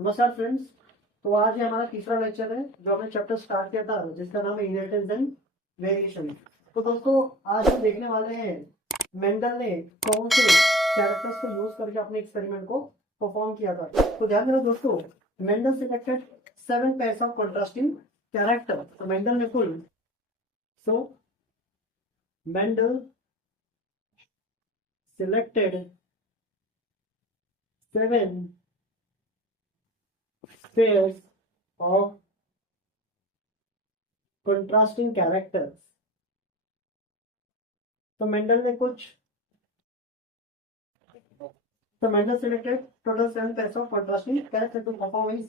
नमस्कार फ्रेंड्स। तो आज ये हमारा तीसरा लेक्चर है जो हमने चैप्टर स्टार्ट किया था जिसका नाम है इनहेरिटेंस एंड वेरिएशन। तो दोस्तों आज हम देखने वाले हैं मेंडल ने कौन से कैरेक्टर्स को यूज करके अपने एक्सपेरिमेंट को परफॉर्म किया था। तो ध्यान देना दोस्तों, Mendel selected 7 pairs of contrasting character. तो मेंडल ने कुल Mendel selected 7 pairs of contrasting characters। तो मेंडल ने Mendel selected total 7 pairs of contrasting characters to perform his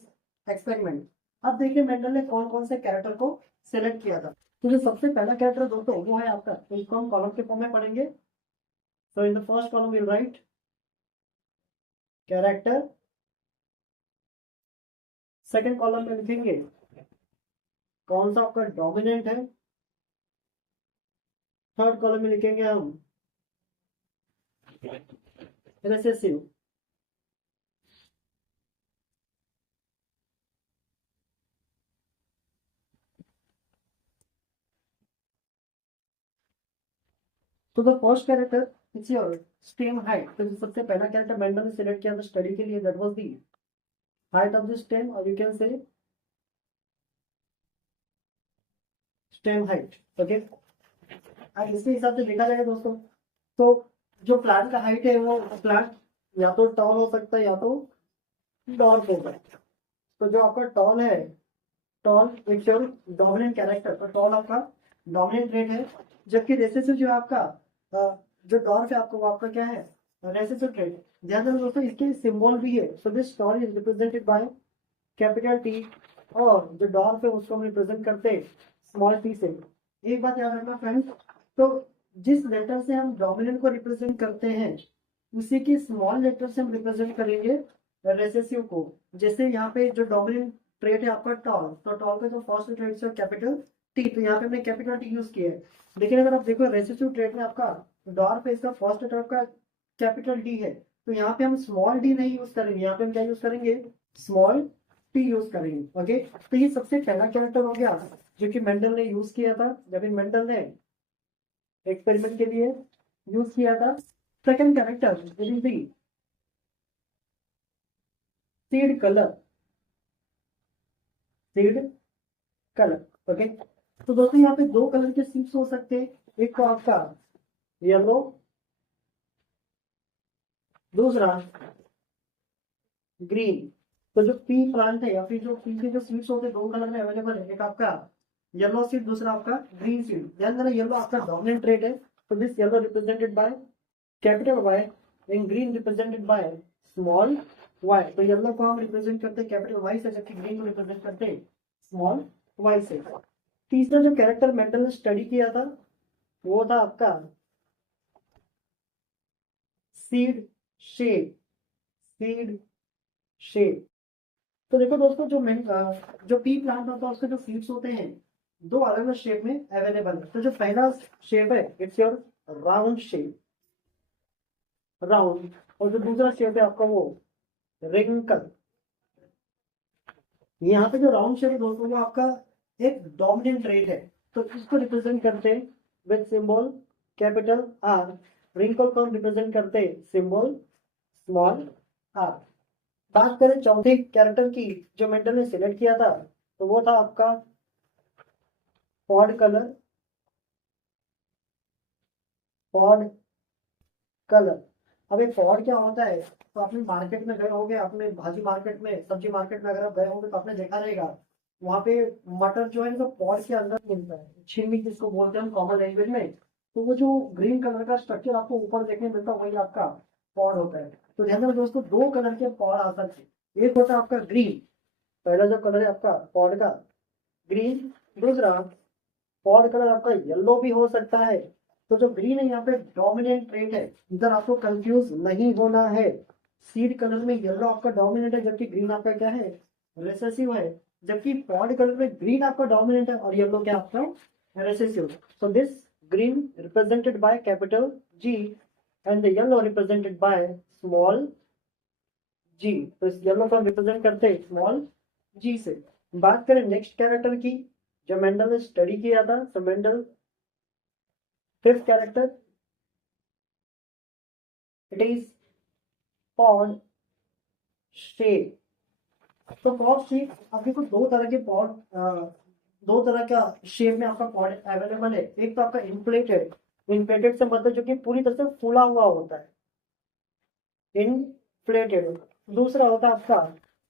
experiment। अब देखिए मेंडल ने कौन कौन से कैरेक्टर को सिलेक्ट किया था। तो जो सबसे पहला कैरेक्टर दोस्तों वो है आपका, तो इसको हम कॉलम के फॉर्म में पढ़ेंगे। So in the first column we'll write character, second column में लिखेंगे कौन सा आपका डोमिनेंट है, थर्ड कॉलम में लिखेंगे हम रिसेसिव, तो the first character it's your stem height. तो सबसे पहला कैरेक्टर मेंडल ने सिलेक्ट किया था स्टडी के लिए, that was the height of the stem, और you can say stem height. Okay, अब इसके हिसाब से देखा जाएगा दोस्तों, तो जो प्लांट का हाइट है वो प्लांट या तो टॉल हो सकता है या तो डॉर्फ हो सकता है। तो जो आपका टॉल है, tall it's your dominant character, तो टॉल आपका डोमिनेंट ट्रेट है, जबकि रेसेसिव जो है आपका जो डॉर्फ है आपका वो आपका क्या है, रेसेसिव ट्रेट। ध्यान देना दोस्तों, इसके सिंबल भी है। So this tall is represented by capital T, और जो डॉर्फ है उसको हम रिप्रेजेंट करते हैं स्मॉल टी से। एक बात याद रखना फ्रेंड्स, तो जिस लेटर से हम डोमिनेंट को रिप्रेजेंट करते हैं उसी के स्मॉल लेटर से हम रिप्रेजेंट करेंगे रेसेसिव को। जैसे यहाँ पे जो डोमिनेंट ट्रेट है आपका टॉल, तो टॉल का जो फर्स्ट ट्रेट है कैपिटल टी, तो यहाँ पे हमने कैपिटल टी यूज किया है। लेकिन अगर आप देखो रेसेसिव ट्रेट में आपका डॉर्फ है, इसका फर्स्ट लेटर आपका कैपिटल डी है, तो यहाँ पे हम स्मॉल डी नहीं यूज करेंगे, यहाँ पे हम क्या यूज करेंगे, स्मॉल टी यूज करेंगे। ओके, तो ये सबसे पहला कैरेक्टर हो गया जो कि मेंडल ने यूज किया था जब इन मेंडल ने एक्सपेरिमेंट के लिए यूज किया था। Second character it is the seed colour, seed colour. Okay, तो दोस्तों यहाँ पे दो कलर के सीड्स हो सकते हैं, एक तो आपका येलो, दूसरा ग्रीन। तो जो पी प्लांट है या फिर जो पी के जो सीड्स होते हैं दो कलर में अवेलेबल है, एक आपका येलो सीड, दूसरा आपका ग्रीन सीड। ध्यान देना येलो आपका डोमिनेंट ट्रेट है, तो this yellow represented by capital Y and green represented by small Y. तो येलो को हम रिप्रेजेंट करते हैं कैपिटल वाई से, जबकि ग्रीन को रिप्रेजेंट करते हैं स्मॉल वाई से। तीसरा जो कैरेक्टर मेंडल ने स्टडी किया था वो था आपका सीड शेप, सीड शेप। तो देखो दोस्तों, जो पी प्लांट होता है उसके जो सीड्स होते हैं दो अलग अलग शेप में अवेलेबल है। तो जो पहला शेप है it's your round shape, round, और जो दूसरा शेप है आपका वो रिंकल। यहाँ पे जो राउंड शेप है दोस्तों वो आपका एक डोमिनेंट ट्रेट है, तो इसको रिप्रेजेंट करते हैं with symbol capital R. Wrinkle को हम रिप्रेजेंट करते हैं सिंबल स्मॉल आर। बात करें चौथे कैरेक्टर की जो मेंडल ने सिलेक्ट किया था, तो वो था आपका पॉड कलर, पॉड कलर। अब एक पॉड क्या होता है, तो आपने मार्केट में गए होंगे, अपने भाजी मार्केट में, सब्जी मार्केट में अगर आप गए होंगे तो आपने देखा रहेगा वहां पे मटर जो है तो पॉड के अंदर मिलता है, छिलनी जिसको बोलते हैं हम कॉमन लैंग्वेज में। तो वो जो ग्रीन कलर का स्ट्रक्चर आपको ऊपर देखने मिलता है वही आपका पॉड होता है। तो ध्यान देना दोस्तों, दो कलर के पॉड आ सकते हैं, एक होता है आपका ग्रीन, पहला जो कलर है आपका पॉड का ग्रीन, दूसरा पॉड कलर आपका येलो भी हो सकता है। तो जो ग्रीन है यहाँ पे डोमिनेंट ट्रेट है, इधर आपको कंफ्यूज नहीं होना है। सीड कलर में येलो आपका डोमिनेंट है जबकि ग्रीन आपका क्या है, रिसेसिव है, जबकि पॉड कलर में ग्रीन आपका डोमिनेंट है और येलो क्या आपका recessive. So this green represented by capital G and the yellow represented by small G, तो इस येलो को रिप्रेजेंट करते हैं स्मॉल जी से। बात करें नेक्स्ट कैरेक्टर की, जो मेंडल ने स्टडी किया था, तो Mendel fifth character, it is pod shape. तो पॉड शेप आपके को दो तरह के पॉड, दो तरह का शेप में आपका पॉड अवेलेबल है। एक तो आपका इन्फ्लेटेड, इन्फ्लेटेड से मतलब जो कि पूरी तरह से फूला हुआ होता है, इन्फ्लेटेड। दूसरा होता है आपका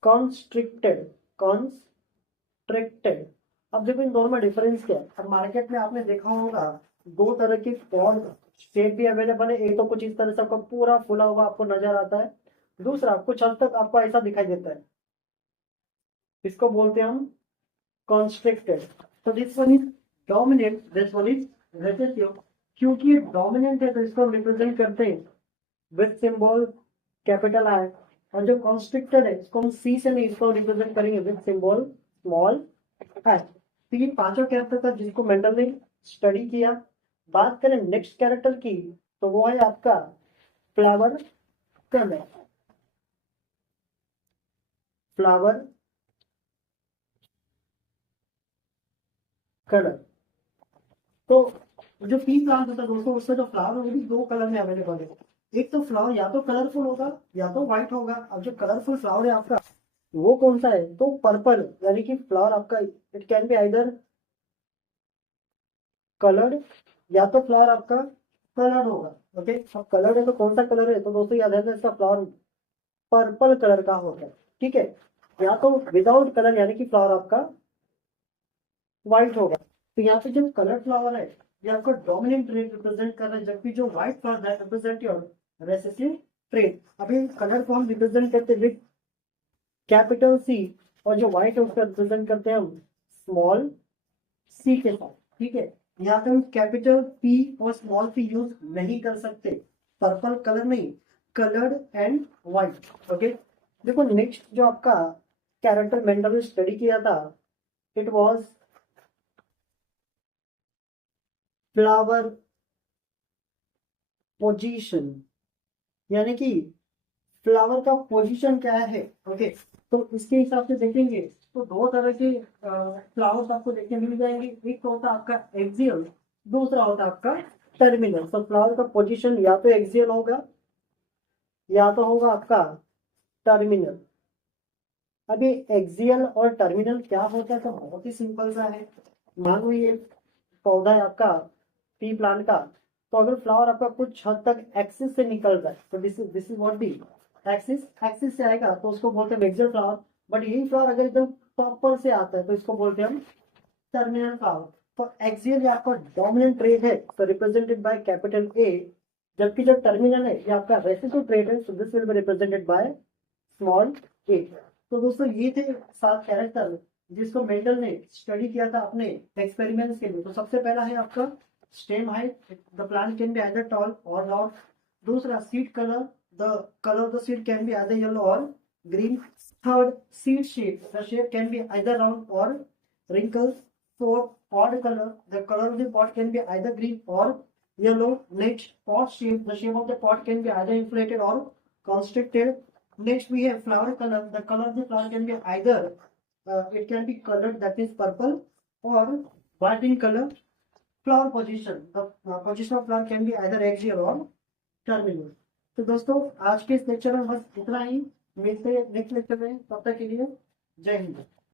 कॉन्स्ट्रिक्टेड, कॉन्स्ट्रिक्टेड। अब देखो इन दोनों में डिफरेंस क्या है। अब मार्केट में आपने देखा होगा दो तरह की पॉड शेप भी अवेलेबल है। एक तो कुछ इस तरह से आपको पूरा फूला हुआ आपको नजर आता है, दूसरा कुछ हद तक आपको ऐसा दिखाई देता है, इसको बोलते हैं हम कॉन्स्ट्रिक्टेड। तो this one is dominant, this one is recessive. क्योंकि डोमिनेंट है तो इसको हम रिप्रेजेंट करते हैं विथ सिंबल कैपिटल आई, और जो कॉन्स्ट्रिक्टेड है इसको हम सी से नहीं, इसको रिप्रेजेंट करेंगे विथ सिंबल स्मॉल आई। तो ये पांचों कैरेक्टर था जिसको मेंडल ने स्टडी किया। बात करें नेक्स्ट कैरेक्टर की, तो वो है आपका फ्लावर कलर। फ्लावर कलर, तो जो पी प्लांट होता है दोस्तों, उसका जो फ्लावर है वो भी दो कलर में अवेलेबल है। एक तो फ्लावर या तो कलरफुल होगा या तो व्हाइट होगा। अब जो कलरफुल फ्लावर है आपका वो कौन सा है, तो पर्पल, यानी कि फ्लावर आपका it can be either coloured, या तो फ्लावर आपका कलर होगा। ओके, अब कलर है तो कौन सा कलर है, तो दोस्तों याद है इसका फ्लावर पर्पल कलर का होगा। ठीक है, या तो विदाउट कलर यानी कि फ्लावर आपका व्हाइट होगा। तो यहाँ पे जो कलर फ्लावर है ये आपका डोमिनेंट ट्रेड रिप्रेजेंट कर रहा है, जबकि जो white flower that represent your recessive trade. अभी कलर को हम रिप्रेजेंट करते हैं विद कैपिटल सी, और जो व्हाइट है उसका रिप्रेजेंट करते हैं हम स्मॉल सी के साथ। ठीक है, यहाँ पे हम कैपिटल पी और स्मॉल पी यूज नहीं कर सकते, पर्पल कलर नहीं, कलर्ड एंड व्हाइट। ओके, देखो नेक्स्ट जो आपका कैरेक्टर मेंडल ने स्टडी किया था, इट वाज फ्लावर पोजीशन, यानी कि फ्लावर का पोजीशन क्या है। ओके, तो इसके हिसाब से देखेंगे तो दो तरह के फ्लावर्स आपको देखने मिल जाएंगे। एक तो होता है आपका एक्सियल, दूसरा होता है आपका टर्मिनल। तो फ्लावर का पोजीशन या तो एक्सियल होगा या तो होगा आपका टर्मिनल। अभी एक्सियल और टर्मिनल क्या होता है, तो बहुत ही सिंपल सा है। मान लो ये पौधा है आपका पी प्लांट का, तो अगर फ्लावर आपका कुछ हद तक एक्सिस से निकल रहा है तो this is what the axis, axis से आएगा तो उसको बोलते हैं एक्सियल फ्लावर। बट यही फ्लावर अगर एकदम टॉपर से आता है तो इसको बोलते हैं हम टर्मिनल फ्लावर। तो एक्सियल ये आपका डोमिनेंट ट्रेड है, तो रिप्रेजेंटेड बाय कैपिटल ए, जबकि जो टर्मिनल है ये आपका रेसिसिव ट्रेड है, so this will be represented by small A. तो दोस्तों ये थे 7 कैरेक्टर जिसको मेंडल ने स्टडी किया था अपने एक्सपेरिमेंट्स के लिए। तो सबसे पहला है आपका stem height, the plant can be either tall और नॉट। दूसरा seed colour, the colour of the seed can be either yellow और green. Third seed shape, the shape can be either round और wrinkles. Fourth, pod color, the color of the pod can be either green or yellow. Next, pod shape, the shape of the pod can be either inflated or constricted. Next, we have flower color, the color of the flower can be either it can be colored, that is purple, or white in color. Flower position, the position of flower can be either axial or terminal. तो दोस्तों आज के इस lecture में बस इतना ही, मिलते हैं नेक्स्ट लेक्चर में, तब तक के लिए जय हिंद।